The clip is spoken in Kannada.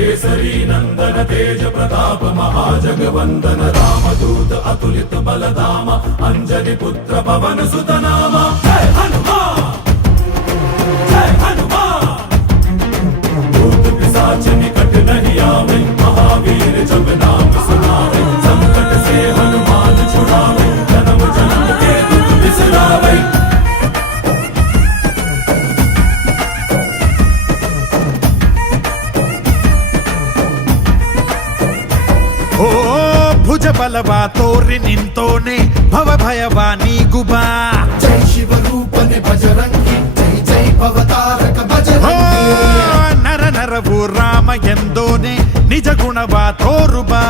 केसरी नंदन तेज प्रताप महाजगवंदन रामदूत अतुलित बलधाम अंजनी पुत्र पवन सुत नाम जय हनुमान जय हनुमान। भूत पिशाच निकट नहीं आवे महावीर जब नाम सुनावे संकट से हनुमान छुड़ावे जन्म जन्म के दुख बिसरावे। ಓ ಭುಜ ಬಲವ ತೋರಿ ನಿಂತೋನೆ ಭವ ಭಯವ ನೀಗುಬಾ ಜೈ ಶಿವ ರೂಪನೆ ಬಜರಂಗಿ ಜೈ ಜೈ ಭವತಾರಕ ಬಜರಂಗಿ ನರ ನರವು ರಾಮ ಎಂದೋನೆ ನಿಜ ಗುಣವ ತೋರುಬಾ